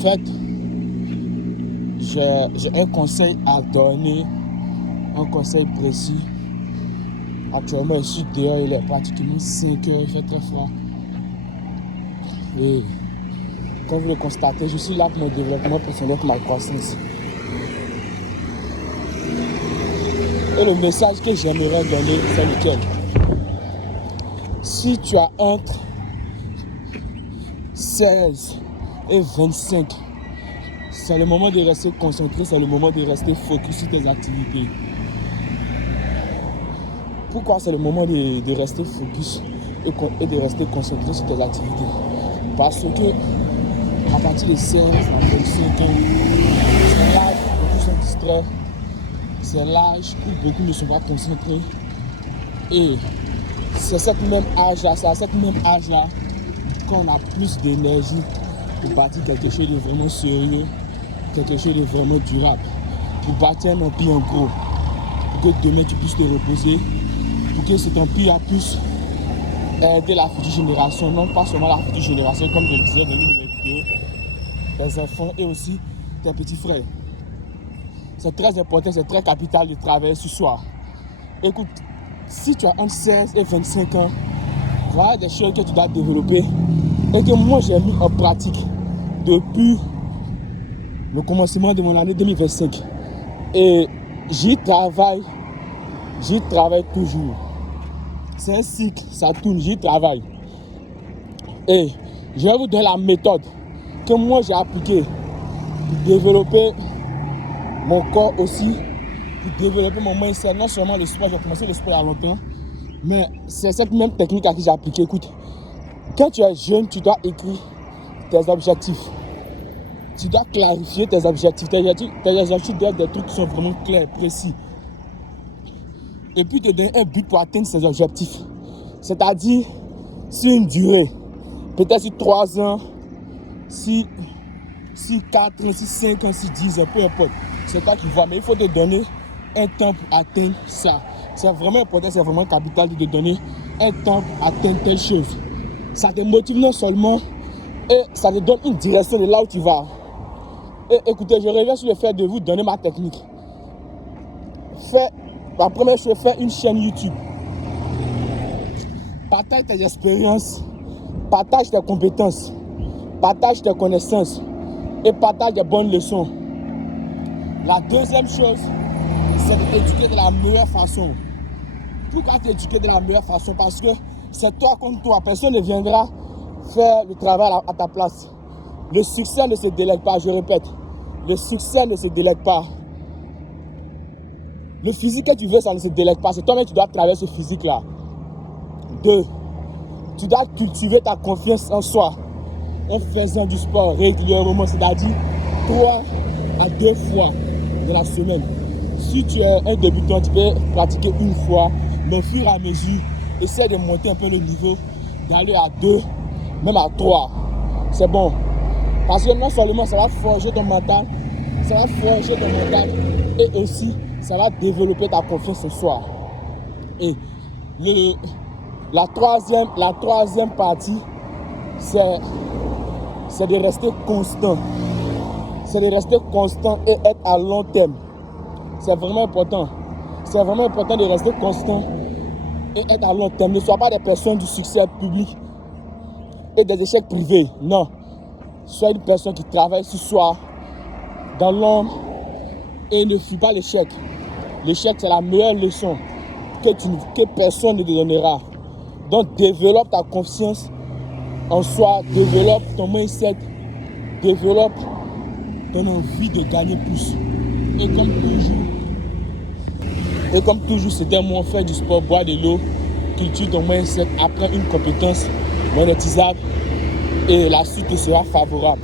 fait, j'ai un conseil à donner, un conseil précis. Actuellement, je suis dehors, il est pratiquement 5 heures, il fait très froid. Et comme vous le constatez, je suis là pour mon développement personnel, pour ma croissance. Et le message que j'aimerais donner, c'est lequel? Si tu as entre 16 et 25, c'est le moment de rester concentré, c'est le moment de rester focus sur tes activités. Pourquoi c'est le moment de rester focus et de rester concentré sur tes activités? Parce que à partir de 16 à 25 ans, c'est l'âge où beaucoup sont distraits, c'est l'âge où beaucoup ne sont pas concentrés. Et c'est à cet même âge-là qu'on a plus d'énergie pour bâtir quelque chose de vraiment sérieux, quelque chose de vraiment durable, pour bâtir un empire en gros, pour que demain tu puisses te reposer, pour que cet empire puisse aider la future génération, non pas seulement la future génération, comme je le disais dans une vidéo, tes enfants et aussi tes petits frères. C'est très important, c'est très capital de travailler ce soir. Écoute, si tu as entre 16 et 25 ans, voilà des choses que tu dois développer et que moi j'ai mis en pratique depuis le commencement de mon année 2025. Et j'y travaille toujours. C'est un cycle, ça tourne, j'y travaille. Et je vais vous donner la méthode que moi j'ai appliquée pour développer mon corps aussi, pour développer mon mindset. Non seulement le sport, j'ai commencé le sport il y a longtemps, mais c'est cette même technique que j'ai appliquée. Écoute, quand tu es jeune, tu dois écrire tes objectifs. Tu dois clarifier tes objectifs. Tes objectifs doivent être des trucs qui sont vraiment clairs, précis. Et puis te donner un but pour atteindre ces objectifs. C'est-à-dire sur une durée. Peut-être sur 3 ans, si 4 ans, si 5 ans, si 10 ans, peu importe. C'est toi qui vois. Mais il faut te donner un temps pour atteindre ça. C'est vraiment important, c'est vraiment capital de te donner un temps pour atteindre telle chose. Ça te motive non seulement et ça te donne une direction de là où tu vas. Et écoutez, je reviens sur le fait de vous donner ma technique. La première chose, fais une chaîne YouTube. Partage tes expériences, partage tes compétences, partage tes connaissances et partage des bonnes leçons. La deuxième chose, c'est de t'éduquer de la meilleure façon. Pourquoi t'éduquer de la meilleure façon? Parce que c'est toi contre toi. Personne ne viendra faire le travail à ta place. Le succès ne se délègue pas, je répète. Le succès ne se délègue pas. Le physique que tu veux, ça ne se délègue pas. C'est toi-même qui dois travailler ce physique-là. 2. Tu dois cultiver ta confiance en soi en faisant du sport régulièrement, c'est-à-dire 3 à 2 fois dans la semaine. Si tu es un débutant, tu peux pratiquer une fois, mais au fur et à mesure, essaie de monter un peu le niveau, d'aller à 2, même à 3. C'est bon. Parce que non seulement ça va forger ton mental, et aussi ça va développer ta confiance en soi. Et la troisième partie, c'est de rester constant. C'est de rester constant et être à long terme. C'est vraiment important. C'est vraiment important de rester constant et être à long terme. Ne sois pas des personnes du succès public et des échecs privés. Non. Sois une personne qui travaille ce soir dans l'ombre et ne fuis pas l'échec. L'échec, c'est la meilleure leçon que personne ne te donnera. Donc, développe ta confiance en soi, développe ton mindset, développe ton envie de gagner plus. Et comme toujours, c'était moi, faire du sport, boire de l'eau, cultive ton mindset, apprends une compétence monétisable et la suite te sera favorable.